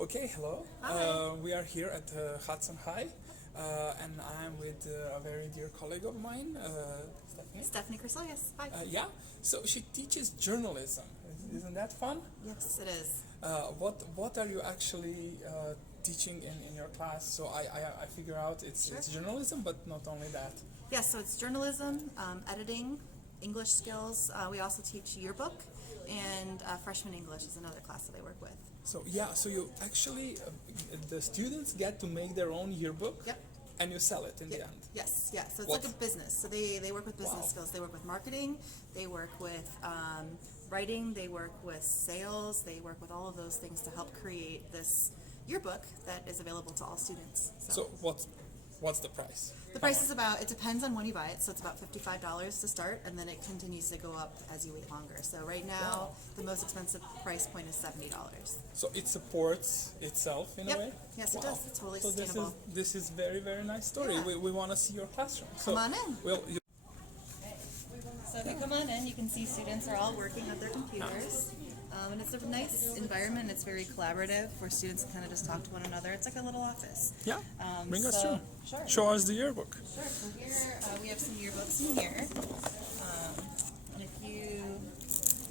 Okay, hello. Hi. We are here at Hudson High, and I'm with a very dear colleague of mine, Stephanie. Stephanie Crisell, yes. Hi. Yeah, so she teaches journalism. Isn't that fun? Yes, it is. What are you actually teaching in your class? So I figure out it's journalism, but not only that. Yeah, so it's journalism, editing, English skills. We also teach yearbook, and freshman English is another class that I work with. So yeah, so you actually, the students get to make their own yearbook. Yep. And you sell it in the end. Yes, yeah. So it's What? like a business. So they work with business Wow. skills. They work with marketing. They work with writing. They work with sales. They work with all of those things to help create this yearbook that is available to all students. So what's the price? The price is it depends on when you buy it, so it's about $55 to start, and then it continues to go up as you wait longer. So right now, the most expensive price point is $70. So it supports itself in a way? Yes, it does. It's totally so sustainable. This is very, very nice story. Yeah. We want to see your classroom. So, Come on in. Well, So if you come on in, you can see students are all working at their computers. And it's a nice environment. It's very collaborative where students can kind of just talk to one another. It's like a little office. yeah, bring us through. Sure. Show us the yearbook. Sure. So here we have some yearbooks in here. And if you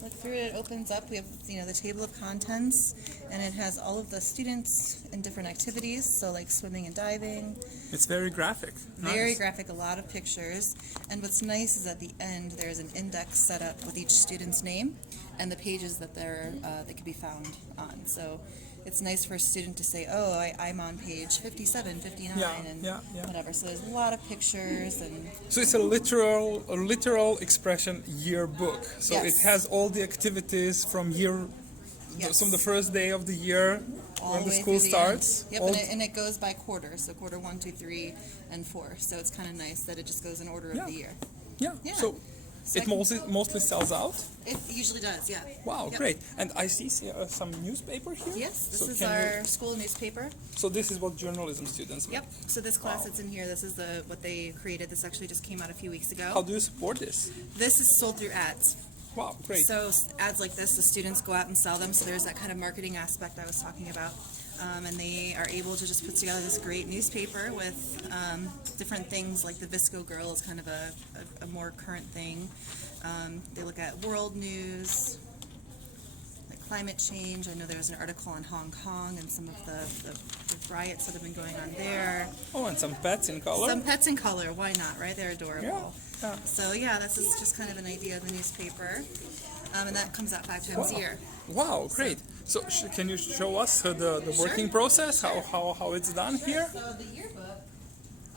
look through it, it opens up. We have the table of contents, and it has all of the students in different activities. So like swimming and diving. It's very graphic. Very Nice. graphic, a lot of pictures. And what's nice is at the end there's an index set up with each student's name and the pages that they could be found on. So it's nice for a student to say, oh, I'm on page 57, 59, and whatever. So there's a lot of pictures and. So it's a literal expression yearbook. So Yes. it has all the activities from Yes. from the first day of the year all when the way school through the end. starts. Yep, all and it goes by quarter. So quarter 1, 2, 3, and 4. So it's kind of nice that it just goes in order Yeah. of the year. Yeah. Yeah. So it mostly sells out. It usually does, yeah. Wow, Yep. great. And I see some newspaper here. Yes, this So is can our school newspaper. So this is what journalism students make. Yep. So this class Wow. that's in here, this is what they created. This actually just came out a few weeks ago. How do you support this? This is sold through ads. Wow, great. So ads like this, the students go out and sell them. So there's that kind of marketing aspect I was talking about. And they are able to just put together this great newspaper with different things like the Visco Girl is kind of a more current thing. They look at world news, like climate change. I know there was an article on Hong Kong and some of the riots that have been going on there. Oh, and some pets in color. Some pets in color, why not, right? They're adorable. Yeah. So yeah, this is just kind of an idea of the newspaper. And that comes out 5 times a year. Wow, great. So can you show us the working process, how it's done here? So the yearbook,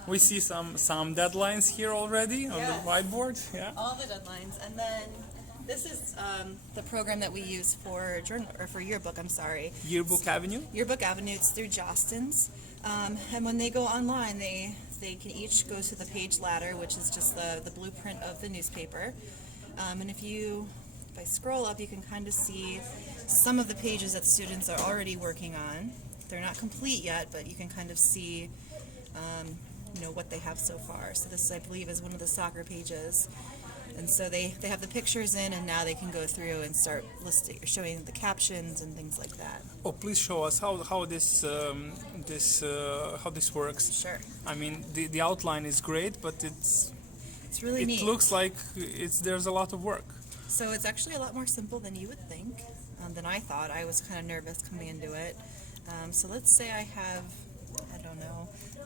We see some deadlines here already on the Yes. whiteboard. Yeah. all the deadlines, and then this is the program that we use for yearbook. I'm sorry, Yearbook Avenue. Yearbook Avenue. It's through Jostens, and when they go online, they can each go to the page ladder, which is just the blueprint of the newspaper. And if I scroll up, you can kind of see some of the pages that students are already working on. They're not complete yet, but you can kind of see what they have so far. So this, I believe, is one of the soccer pages. And so they have the pictures in, and now they can go through and start showing the captions and things like that. Oh, please show us how this works. Sure. I mean, the outline is great, but It's really it neat. looks like there's a lot of work. So it's actually a lot more simple than you would think, than I thought. I was kind of nervous coming into it. So let's say I have,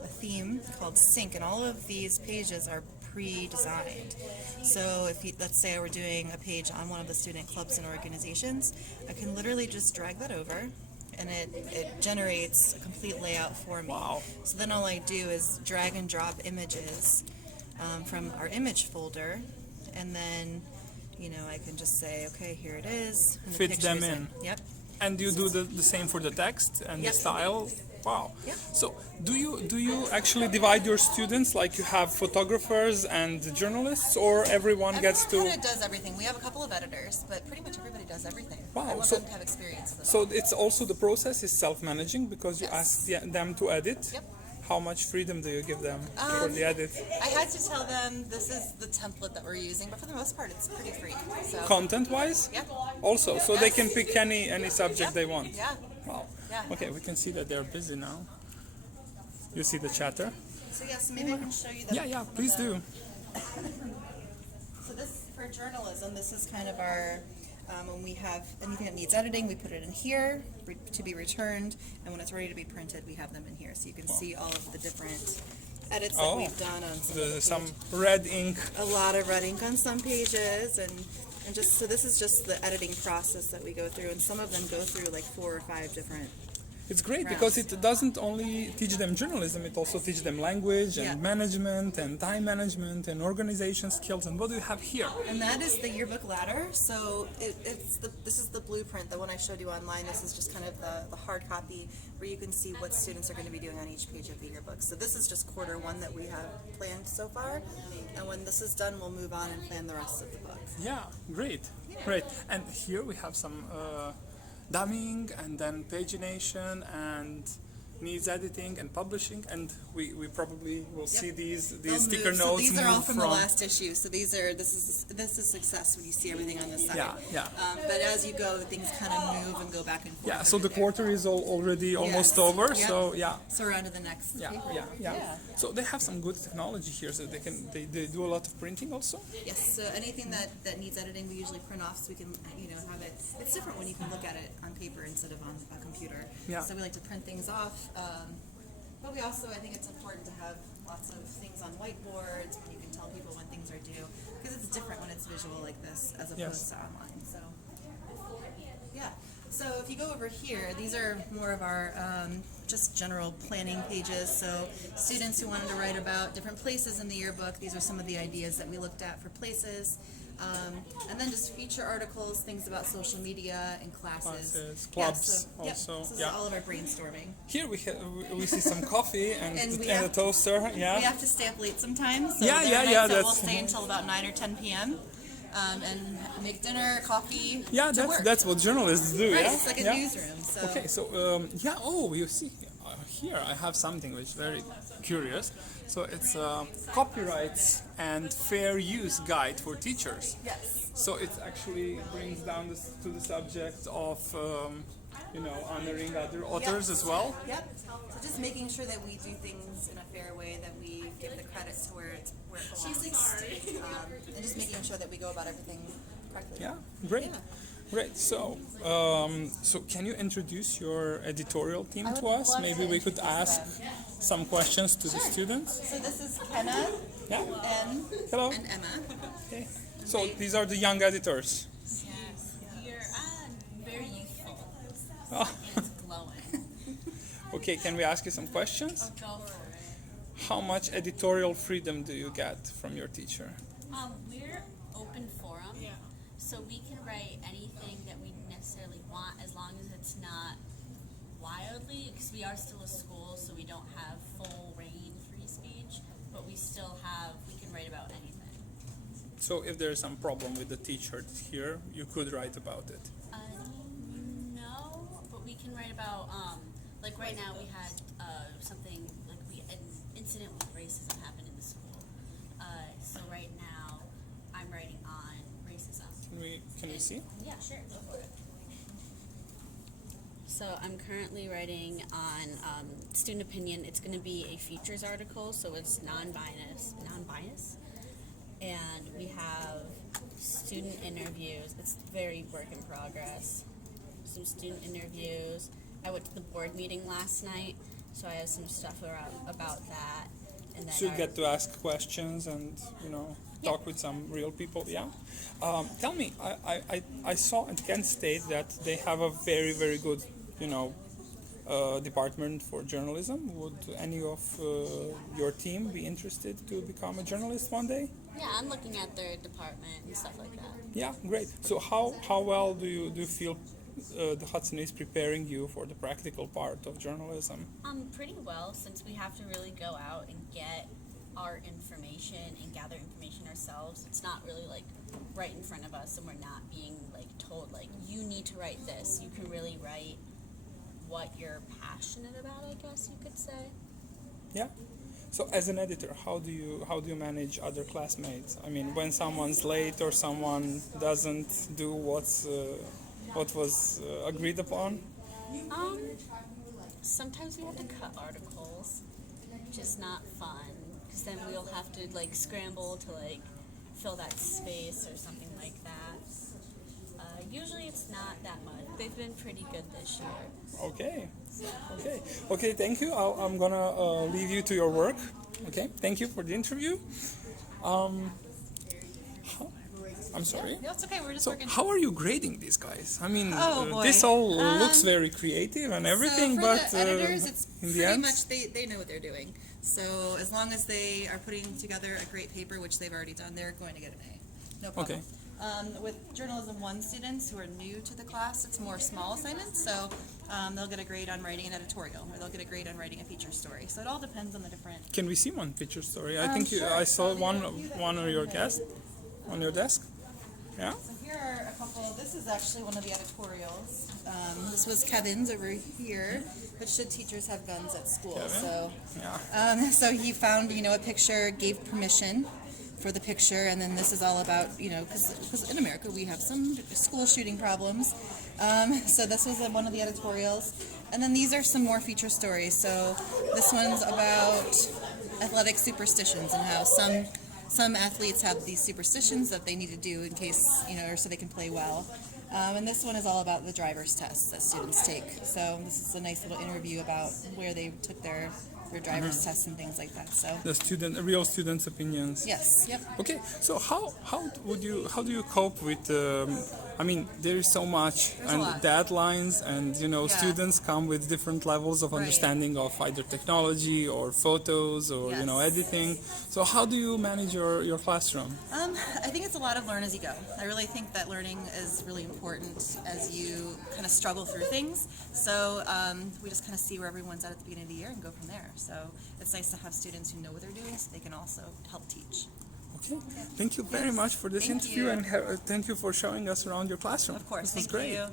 a theme called Sync, and all of these pages are pre-designed. So let's say I were doing a page on one of the student clubs and organizations, I can literally just drag that over, and it generates a complete layout for me. Wow. So then all I do is drag and drop images from our image folder, and then I can just say, okay, here it is. And the Fit them picture's in. Yep. And you do the same for the text and Yep. the style. Wow. Yep. So do you actually divide your students, like you have photographers and journalists, or everyone gets to? Everyone kind of does everything. We have a couple of editors, but pretty much everybody does everything. Wow, I want so- them to have experience with it. So it's also the process is self-managing because you Yes. ask them to edit. Yep. How much freedom do you give them for the edit? I had to tell them this is the template that we're using, but for the most part, it's pretty free. So Content-wise, yeah, also, so they Yes. can pick any subject Yep. they want. yeah, Wow. yeah. Yeah. Okay, we can see that they're busy now. You see the chatter? So yes, maybe I can show you the. Yeah, please do. So this, for journalism, this is kind of our, when we have anything that needs editing, we put it in here to be returned, and when it's ready to be printed, we have them in here. So you can see all of the different edits that we've done on Some red ink. a lot of red ink on some pages, and just, so this is just the editing process that we go through, and some of them go through like 4 or 5 different. It's great because it doesn't only teach them journalism, it also teaches them language and management and time management and organization skills. And what do you have here? And that is the yearbook ladder. So this is the blueprint. The one I showed you online. This is just kind of the hard copy where you can see what students are going to be doing on each page of the yearbook. So this is just Q1 that we have planned so far. And when this is done, we'll move on and plan the rest of the book. Yeah, great. And here we have some dumming and then pagination and needs editing and publishing, and we probably will see these sticker notes. So these are all move from the last issue. So this is success when you see everything on the side. Yeah. But as you go, things kind of move and go back and forth. Yeah. So the quarter is already almost over. Yep. So yeah. So we're on to the next. Yeah. So they have some good technology here, so they do a lot of printing also. Yes. So anything that needs editing, we usually print off so we can have it. It's different when you can look at it on paper instead of on a computer. Yeah. So we like to print things off. But we also, I think it's important to have lots of things on whiteboards when you can tell people when things are due, because it's different when it's visual like this as opposed to online. So yeah. So if you go over here, these are more of our just general planning pages. So students who wanted to write about different places in the yearbook, these are some of the ideas that we looked at for places. And then just feature articles, things about social media and classes. Clubs also. This is all of our brainstorming. Here we see some coffee and a toaster. We have to stay up late sometimes. So we'll stay until about 9 or 10 p.m. And make dinner, coffee. Yeah, that's what journalists do. Right, yeah, it's like a newsroom. So. Okay, so you see here I have something which is very curious. So it's copyrights and fair use guide for teachers. Yes. So it actually brings down to the subject of honoring other authors as well. Yep. So just making sure that we do things in a fair way, that we give the credit to where it belongs. And just making sure that we go about everything correctly. Yeah, great. Yeah. Great. So, can you introduce your editorial team to us? Maybe we could ask some questions to the students. So this is Kenna, and Emma. Okay. So these are the young editors. Yes, you're very youthful Oh. and glowing. Okay, can we ask you some questions? Go for it. How much editorial freedom do you get from your teacher? We're open forum, so we can write anything that we necessarily want as long as it's not wildly, because we are still a school, so we don't have full reign free speech, but we can write about anything. So if there's some problem with the teacher here, you could write about it. No, but we can write about, like right now we had something, like an incident with racism happened in the school. So right now I'm writing on racism. Can we see? Yeah, sure, go for it. So I'm currently writing on student opinion. It's going to be a features article, so it's non-biased, and we have student interviews. It's very work in progress. Some student interviews. I went to the board meeting last night, so I have some stuff about that. And then So you get to ask questions and talk with some real people. Yeah. Tell me, I saw at Kent State that they have a very, very good department for journalism. Would any of your team be interested to become a journalist one day? Yeah, I'm looking at their department and stuff like that. Yeah, great. So how well do you feel the Hudson is preparing you for the practical part of journalism? Pretty well, since we have to really go out and get our information and gather information ourselves. It's not really like right in front of us, and we're not being like told like you need to write this. You can really write what you're passionate about, I guess you could say. Yeah. So as an editor, how do you manage other classmates? I mean, when someone's late or someone doesn't do what was agreed upon? sometimes we have to cut articles, which is not fun, because then we'll have to like scramble to like fill that space or something like that. Usually it's not that much. They've been pretty good this year. Okay, thank you. I'm gonna leave you to your work. Okay, thank you for the interview. I'm sorry. No, it's okay. We're just So working. how are you grading these guys? I mean, boy. this all looks very creative and everything, so for but the editors, it's in the pretty end, much they know what they're doing. So as long as they are putting together a great paper, which they've already done, they're going to get an A. No problem. Okay. With Journalism 1 students who are new to the class, it's more small assignments, so they'll get a grade on writing an editorial, or they'll get a grade on writing a feature story. So it all depends on the different... can we see one picture story? I think sure. I saw one on your desk. On your desk. Yeah. So here are a couple. This is actually one of the editorials. This was Kevin's over here, which should teachers have guns at school? Kevin? So, Yeah. so he found, a picture, gave permission for the picture, and then this is all about, because in America we have some school shooting problems. So this was one of the editorials. And then these are some more feature stories. So this one's about athletic superstitions and how some athletes have these superstitions that they need to do in case, or so they can play well. And this one is all about the driver's tests that students take. So this is a nice little interview about where they took their driver's tests and things like that. So The real students' opinions. yes, yep. Okay, so how do you cope with? I mean, there is so much There's a and lot. deadlines, and students come with different levels of Right. understanding of either technology or photos or Yes. editing. So how do you manage your classroom? I think it's a lot of learn as you go. I really think that learning is really important as you kind of struggle through things. So we just kind of see where everyone's at the beginning of the year and go from there. So it's nice to have students who know what they're doing so they can also help teach. Okay, thank you very much for this Thank interview, you. and thank you for showing us around your classroom. Of course, this was thank great. you.